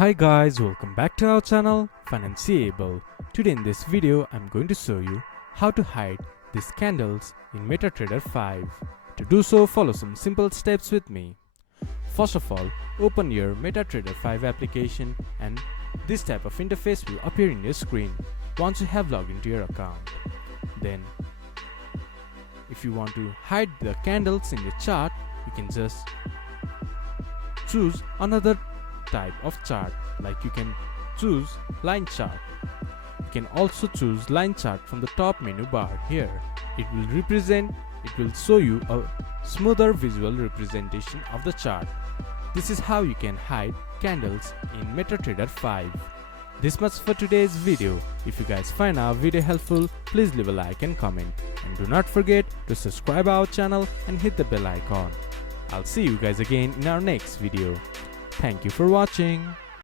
Hi guys, welcome back to our channel Financeable. Today in this video I'm going to show you how to hide these candles in MetaTrader 5. To do so, follow some simple steps with me. First of all, open your MetaTrader 5 application and this type of interface will appear in your screen once you have logged into your account. Then if you want to hide the candles in the chart, you can just choose another type of chart, like you can choose line chart. You can also choose line chart from the top menu bar here. It will show you a smoother visual representation of the chart. This is how you can hide candles in MetaTrader 5. This much for today's video. If you guys find our video helpful, please leave a like and comment, and do not forget to subscribe our channel and hit the bell icon. I'll see you guys again in our next video. Thank you for watching.